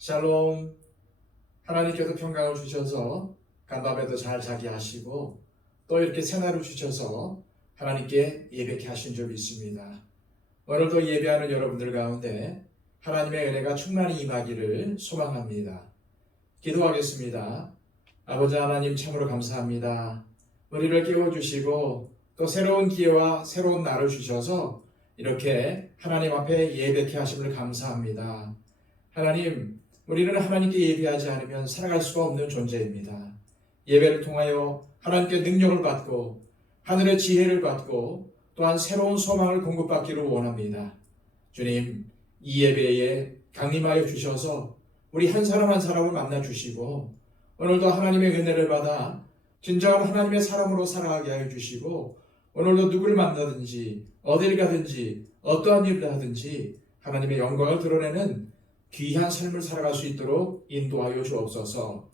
샬롬. 하나님께서 평강을 주셔서 간밤에도 잘 자게 하시고 또 이렇게 새날을 주셔서 하나님께 예배케 하신 줄 믿습니다. 오늘도 예배하는 여러분들 가운데 하나님의 은혜가 충만히 임하기를 소망합니다. 기도하겠습니다. 아버지 하나님, 참으로 감사합니다. 우리를 깨워주시고 또 새로운 기회와 새로운 날을 주셔서 이렇게 하나님 앞에 예배케 하심을 감사합니다. 하나님, 우리는 하나님께 예배하지 않으면 살아갈 수가 없는 존재입니다. 예배를 통하여 하나님께 능력을 받고 하늘의 지혜를 받고 또한 새로운 소망을 공급받기를 원합니다. 주님, 이 예배에 강림하여 주셔서 우리 한 사람 한 사람을 만나 주시고 오늘도 하나님의 은혜를 받아 진정한 하나님의 사람으로 살아가게 하여 주시고 오늘도 누구를 만나든지 어딜 가든지 어떠한 일을 하든지 하나님의 영광을 드러내는 귀한 삶을 살아갈 수 있도록 인도하여 주옵소서.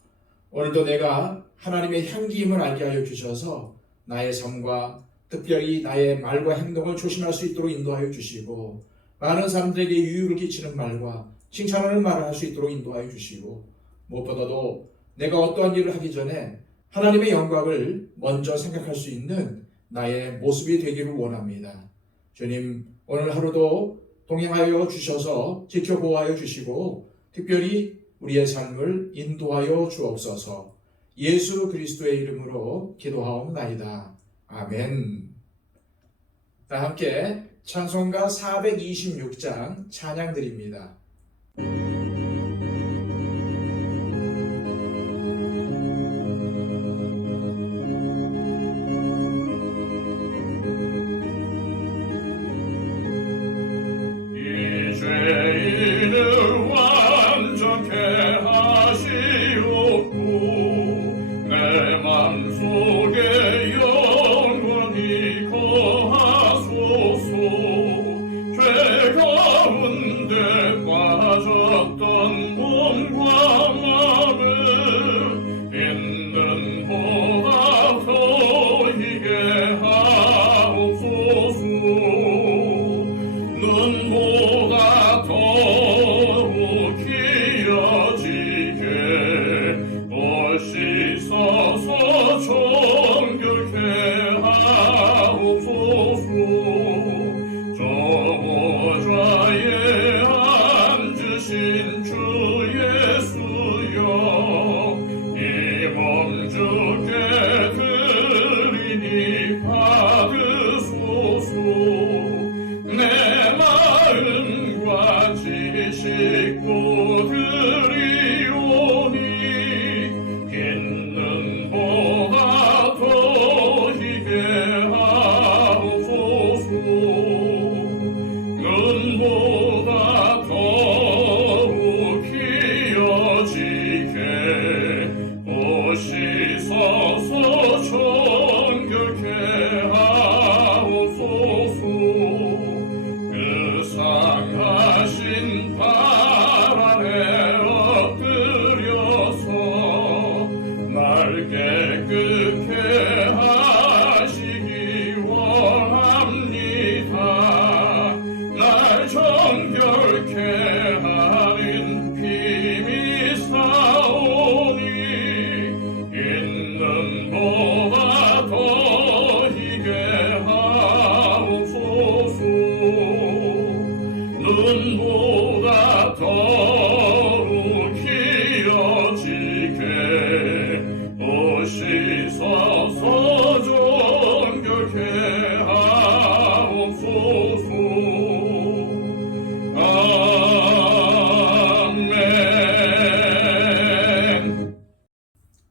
오늘도 내가 하나님의 향기임을 알게 하여 주셔서 나의 삶과 특별히 나의 말과 행동을 조심할 수 있도록 인도하여 주시고 많은 사람들에게 유익을 끼치는 말과 칭찬하는 말을 할 수 있도록 인도하여 주시고 무엇보다도 내가 어떠한 일을 하기 전에 하나님의 영광을 먼저 생각할 수 있는 나의 모습이 되기를 원합니다. 주님, 오늘 하루도 동행하여 주셔서 지켜보아여 주시고 특별히 우리의 삶을 인도하여 주옵소서. 예수 그리스도의 이름으로 기도하옵나이다. 아멘. 다 함께 찬송가 426장 찬양 드립니다.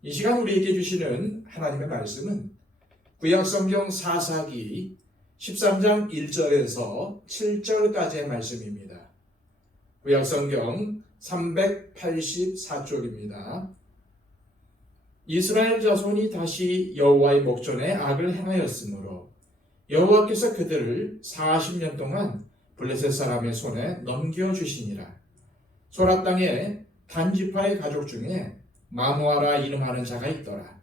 이 시간 우리에게 주시는 하나님의 말씀은 구약성경 사사기 13장 1절에서 7절까지의 말씀입니다. 구약성경 384쪽입니다. 이스라엘 자손이 다시 여호와의 목전에 악을 행하였으므로 여호와께서 그들을 40년 동안 블레셋 사람의 손에 넘겨주시니라. 소라 땅에 단지파의 가족 중에 마누아라 이름하는 자가 있더라.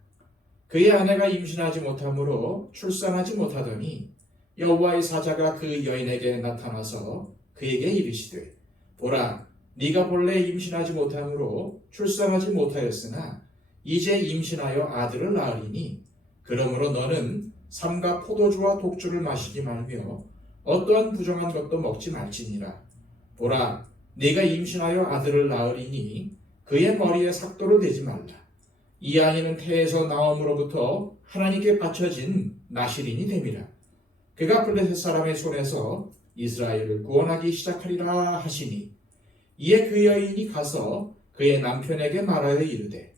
그의 아내가 임신하지 못하므로 출산하지 못하더니 여호와의 사자가 그 여인에게 나타나서 그에게 이르시되 보라 네가 본래 임신하지 못함으로 출산하지 못하였으나 이제 임신하여 아들을 낳으리니 그러므로 너는 삼가 포도주와 독주를 마시지 말며 어떠한 부정한 것도 먹지 말지니라. 보라, 네가 임신하여 아들을 낳으리니 그의 머리에 삭도를 대지 말라. 이 아이는 태에서 나옴으로부터 하나님께 바쳐진 나실인이 됨이라. 그가 블레셋 사람의 손에서 이스라엘을 구원하기 시작하리라 하시니 이에 그 여인이 가서 그의 남편에게 말하여 이르되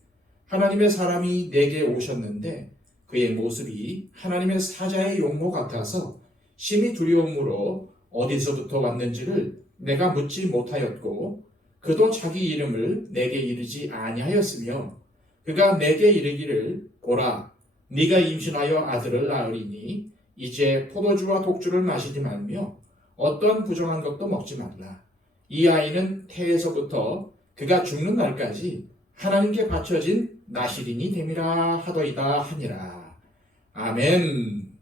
하나님의 사람이 내게 오셨는데 그의 모습이 하나님의 사자의 용모 같아서 심히 두려움으로 어디서부터 왔는지를 내가 묻지 못하였고 그도 자기 이름을 내게 이르지 아니하였으며 그가 내게 이르기를 보라 네가 임신하여 아들을 낳으리니 이제 포도주와 독주를 마시지 말며 어떠한 부정한 것도 먹지 말라. 이 아이는 태에서부터 그가 죽는 날까지 하나님께 바쳐진 나실인이 됨이라 하더이다 하니라. 아멘.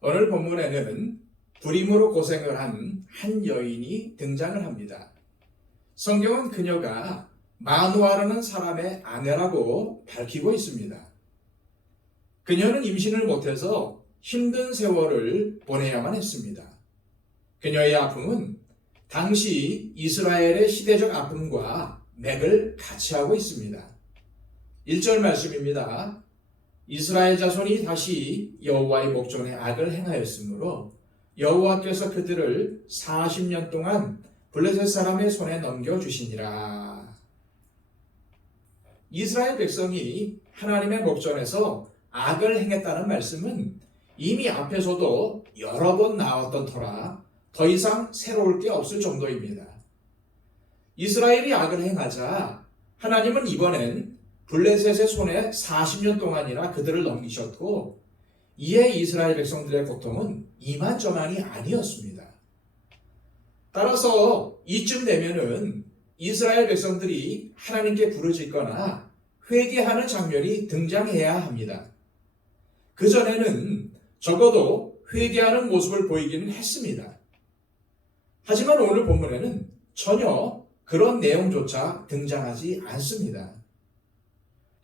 오늘 본문에는 불임으로 고생을 한 한 여인이 등장을 합니다. 성경은 그녀가 마누아라는 사람의 아내라고 밝히고 있습니다. 그녀는 임신을 못해서 힘든 세월을 보내야만 했습니다. 그녀의 아픔은 당시 이스라엘의 시대적 아픔과 맥을 같이 하고 있습니다. 1절 말씀입니다. 이스라엘 자손이 다시 여호와의 목전에 악을 행하였으므로 여호와께서 그들을 40년 동안 블레셋 사람의 손에 넘겨주시니라. 이스라엘 백성이 하나님의 목전에서 악을 행했다는 말씀은 이미 앞에서도 여러 번 나왔던 터라 더 이상 새로울 게 없을 정도입니다. 이스라엘이 악을 행하자 하나님은 이번엔 블레셋의 손에 40년 동안이나 그들을 넘기셨고 이에 이스라엘 백성들의 고통은 이만저만이 아니었습니다. 따라서 이쯤 되면은 이스라엘 백성들이 하나님께 부르짖거나 회개하는 장면이 등장해야 합니다. 그전에는 적어도 회개하는 모습을 보이기는 했습니다. 하지만 오늘 본문에는 전혀 그런 내용조차 등장하지 않습니다.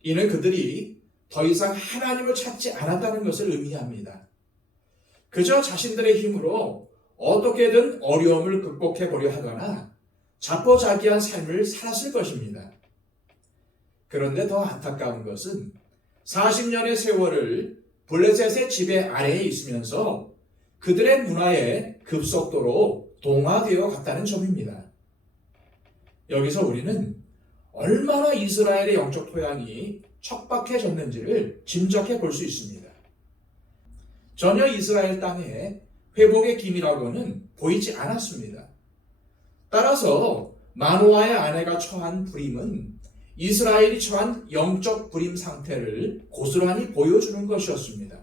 이는 그들이 더 이상 하나님을 찾지 않았다는 것을 의미합니다. 그저 자신들의 힘으로 어떻게든 어려움을 극복해 보려 하거나 자포자기한 삶을 살았을 것입니다. 그런데 더 안타까운 것은 40년의 세월을 블레셋의 지배 아래에 있으면서 그들의 문화에 급속도로 동화되어 갔다는 점입니다. 여기서 우리는 얼마나 이스라엘의 영적 토양이 척박해졌는지를 짐작해 볼 수 있습니다. 전혀 이스라엘 땅에 회복의 기미라고는 보이지 않았습니다. 따라서 마노아의 아내가 처한 불임은 이스라엘이 처한 영적 불임 상태를 고스란히 보여주는 것이었습니다.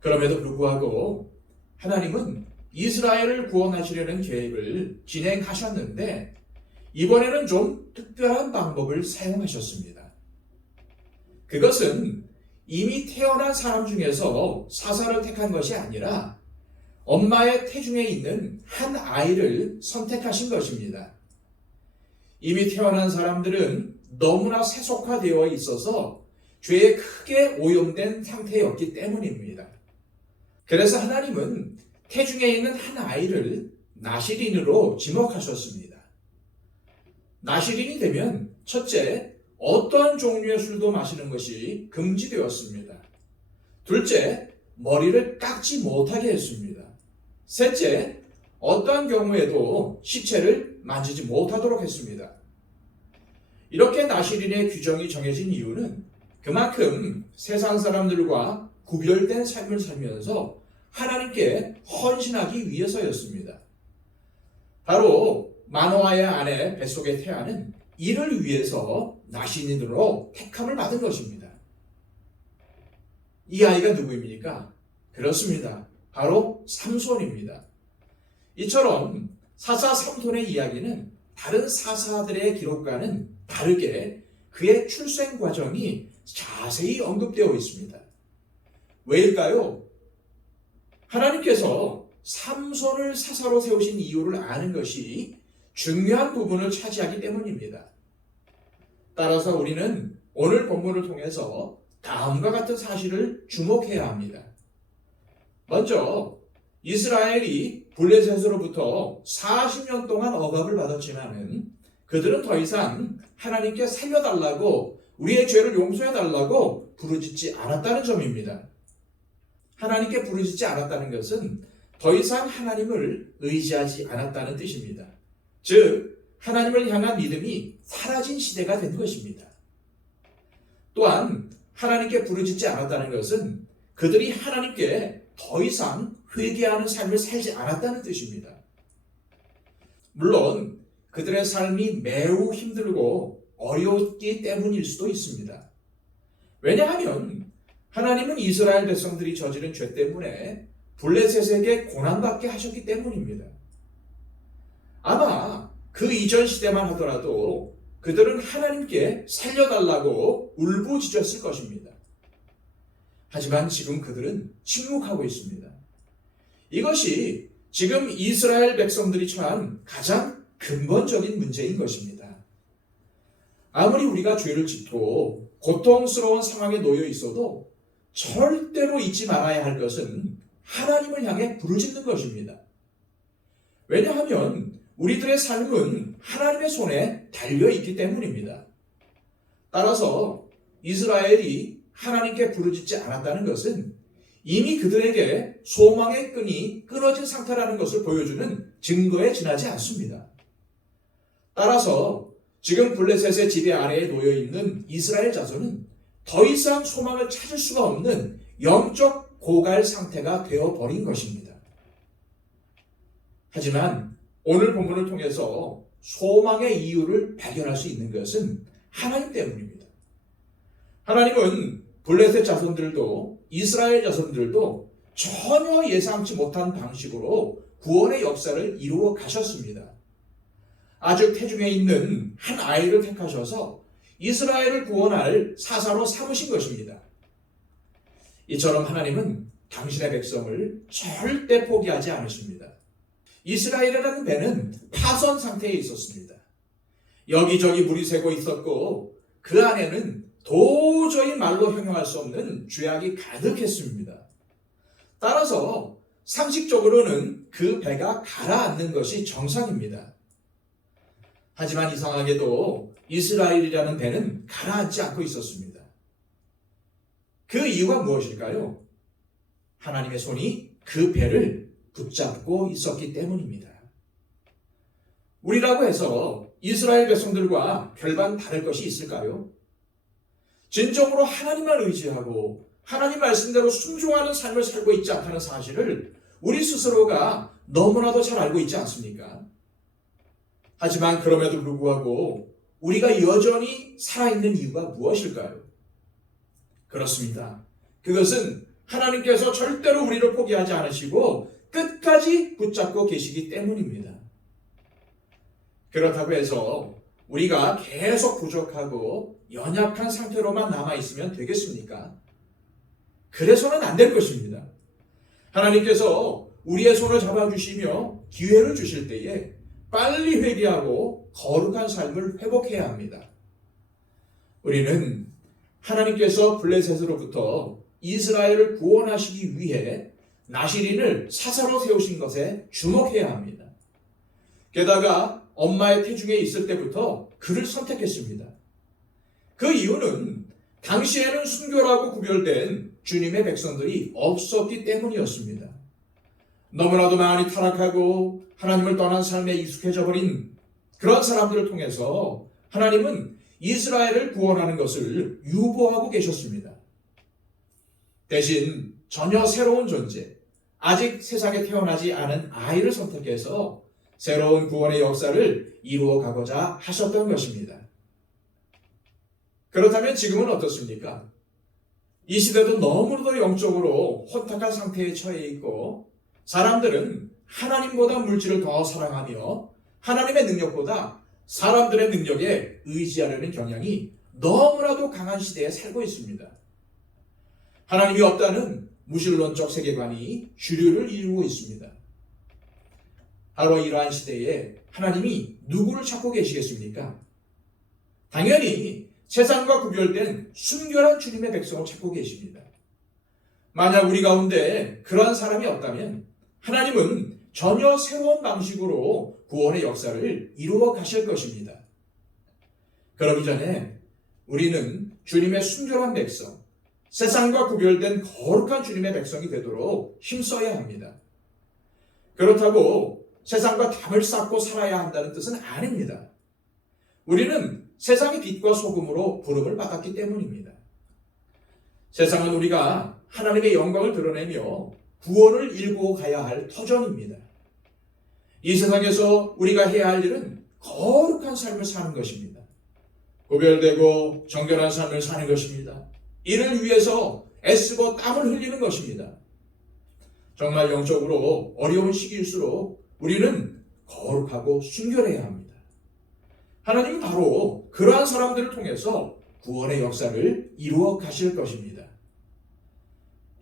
그럼에도 불구하고 하나님은 이스라엘을 구원하시려는 계획을 진행하셨는데 이번에는 좀 특별한 방법을 사용하셨습니다. 그것은 이미 태어난 사람 중에서 사사를 택한 것이 아니라 엄마의 태중에 있는 한 아이를 선택하신 것입니다. 이미 태어난 사람들은 너무나 세속화되어 있어서 죄에 크게 오염된 상태였기 때문입니다. 그래서 하나님은 태중에 있는 한 아이를 나실인으로 지목하셨습니다. 나실인이 되면 첫째, 어떠한 종류의 술도 마시는 것이 금지되었습니다. 둘째, 머리를 깎지 못하게 했습니다. 셋째, 어떠한 경우에도 시체를 만지지 못하도록 했습니다. 이렇게 나실인의 규정이 정해진 이유는 그만큼 세상 사람들과 구별된 삶을 살면서 하나님께 헌신하기 위해서였습니다. 바로 마노아의 아내 뱃속의 태아는 이를 위해서 나실인으로 택함을 받은 것입니다. 이 아이가 누구입니까? 그렇습니다. 바로 삼손입니다. 이처럼 사사 삼손의 이야기는 다른 사사들의 기록과는 다르게 그의 출생 과정이 자세히 언급되어 있습니다. 왜일까요? 하나님께서 삼손을 사사로 세우신 이유를 아는 것이 중요한 부분을 차지하기 때문입니다. 따라서 우리는 오늘 본문을 통해서 다음과 같은 사실을 주목해야 합니다. 먼저 이스라엘이 블레셋으로부터 40년 동안 억압을 받았지만은 그들은 더 이상 하나님께 살려달라고, 우리의 죄를 용서해달라고 부르짖지 않았다는 점입니다. 하나님께 부르짖지 않았다는 것은 더 이상 하나님을 의지하지 않았다는 뜻입니다. 즉, 하나님을 향한 믿음이 사라진 시대가 된 것입니다. 또한 하나님께 부르짖지 않았다는 것은 그들이 하나님께 더 이상 회개하는 삶을 살지 않았다는 뜻입니다. 물론 그들의 삶이 매우 힘들고 어려웠기 때문일 수도 있습니다. 왜냐하면 하나님은 이스라엘 백성들이 저지른 죄 때문에 블레셋에게 고난받게 하셨기 때문입니다. 아마 그 이전 시대만 하더라도 그들은 하나님께 살려달라고 울부짖었을 것입니다. 하지만 지금 그들은 침묵하고 있습니다. 이것이 지금 이스라엘 백성들이 처한 가장 근본적인 문제인 것입니다. 아무리 우리가 죄를 짓고 고통스러운 상황에 놓여 있어도 절대로 잊지 말아야 할 것은 하나님을 향해 부르짖는 것입니다. 왜냐하면 우리들의 삶은 하나님의 손에 달려있기 때문입니다. 따라서 이스라엘이 하나님께 부르짖지 않았다는 것은 이미 그들에게 소망의 끈이 끊어진 상태라는 것을 보여주는 증거에 지나지 않습니다. 따라서 지금 블레셋의 지배 아래에 놓여있는 이스라엘 자손은 더 이상 소망을 찾을 수가 없는 영적 고갈 상태가 되어버린 것입니다. 하지만 오늘 본문을 통해서 소망의 이유를 발견할 수 있는 것은 하나님 때문입니다. 하나님은 블레셋 자손들도 이스라엘 자손들도 전혀 예상치 못한 방식으로 구원의 역사를 이루어 가셨습니다. 아주 태중에 있는 한 아이를 택하셔서 이스라엘을 구원할 사사로 삼으신 것입니다. 이처럼 하나님은 당신의 백성을 절대 포기하지 않으십니다. 이스라엘이라는 배는 파손 상태에 있었습니다. 여기저기 물이 새고 있었고 그 안에는 도저히 말로 형용할 수 없는 죄악이 가득했습니다. 따라서 상식적으로는 그 배가 가라앉는 것이 정상입니다. 하지만 이상하게도 이스라엘이라는 배는 가라앉지 않고 있었습니다. 그 이유가 무엇일까요? 하나님의 손이 그 배를 붙잡고 있었기 때문입니다. 우리라고 해서 이스라엘 백성들과 별반 다를 것이 있을까요? 진정으로 하나님만 의지하고 하나님 말씀대로 순종하는 삶을 살고 있지 않다는 사실을 우리 스스로가 너무나도 잘 알고 있지 않습니까? 하지만 그럼에도 불구하고 우리가 여전히 살아있는 이유가 무엇일까요? 그렇습니다. 그것은 하나님께서 절대로 우리를 포기하지 않으시고 끝까지 붙잡고 계시기 때문입니다. 그렇다고 해서 우리가 계속 부족하고 연약한 상태로만 남아있으면 되겠습니까? 그래서는 안 될 것입니다. 하나님께서 우리의 손을 잡아주시며 기회를 주실 때에 빨리 회개하고 거룩한 삶을 회복해야 합니다. 우리는 하나님께서 블레셋으로부터 이스라엘을 구원하시기 위해 나시린을 사사로 세우신 것에 주목해야 합니다. 게다가 엄마의 태중에 있을 때부터 그를 선택했습니다. 그 이유는 당시에는 순교라고 구별된 주님의 백성들이 없었기 때문이었습니다. 너무나도 많이 타락하고 하나님을 떠난 삶에 익숙해져 버린 그런 사람들을 통해서 하나님은 이스라엘을 구원하는 것을 유보하고 계셨습니다. 대신 전혀 새로운 존재, 아직 세상에 태어나지 않은 아이를 선택해서 새로운 구원의 역사를 이루어 가고자 하셨던 것입니다. 그렇다면 지금은 어떻습니까? 이 시대도 너무나도 영적으로 혼탁한 상태에 처해 있고 사람들은 하나님보다 물질을 더 사랑하며 하나님의 능력보다 사람들의 능력에 의지하려는 경향이 너무나도 강한 시대에 살고 있습니다. 하나님이 없다는 무신론적 세계관이 주류를 이루고 있습니다. 바로 이러한 시대에 하나님이 누구를 찾고 계시겠습니까? 당연히 세상과 구별된 순결한 주님의 백성을 찾고 계십니다. 만약 우리 가운데 그러한 사람이 없다면 하나님은 전혀 새로운 방식으로 구원의 역사를 이루어 가실 것입니다. 그러기 전에 우리는 주님의 순결한 백성, 세상과 구별된 거룩한 주님의 백성이 되도록 힘써야 합니다. 그렇다고 세상과 담을 쌓고 살아야 한다는 뜻은 아닙니다. 우리는 세상의 빛과 소금으로 부름을 받았기 때문입니다. 세상은 우리가 하나님의 영광을 드러내며 구원을 일구어 가야 할 터전입니다. 이 세상에서 우리가 해야 할 일은 거룩한 삶을 사는 것입니다. 구별되고 정결한 삶을 사는 것입니다. 이를 위해서 애쓰고 땀을 흘리는 것입니다. 정말 영적으로 어려운 시기일수록 우리는 거룩하고 순결해야 합니다. 하나님은 바로 그러한 사람들을 통해서 구원의 역사를 이루어 가실 것입니다.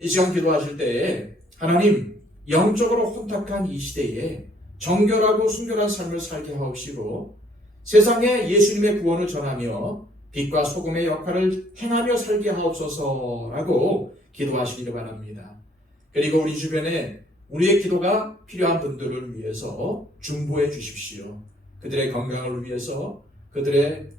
이 시간 기도하실 때에 하나님, 영적으로 혼탁한 이 시대에 정결하고 순결한 삶을 살게 하옵시고 세상에 예수님의 구원을 전하며 빛과 소금의 역할을 행하며 살게 하옵소서라고 기도하시기를 바랍니다. 그리고 우리 주변에 우리의 기도가 필요한 분들을 위해서 중보해 주십시오. 그들의 건강을 위해서, 그들의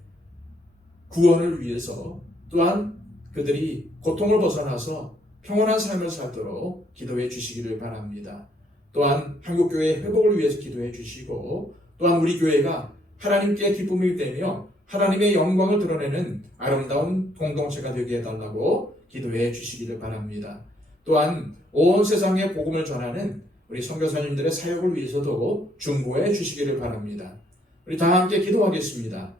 구원을 위해서, 또한 그들이 고통을 벗어나서 평온한 삶을 살도록 기도해 주시기를 바랍니다. 또한 한국교회의 회복을 위해서 기도해 주시고, 또한 우리 교회가 하나님께 기쁨이 되며 하나님의 영광을 드러내는 아름다운 공동체가 되게 해달라고 기도해 주시기를 바랍니다. 또한 온 세상에 복음을 전하는 우리 선교사님들의 사역을 위해서도 중보해 주시기를 바랍니다. 우리 다 함께 기도하겠습니다.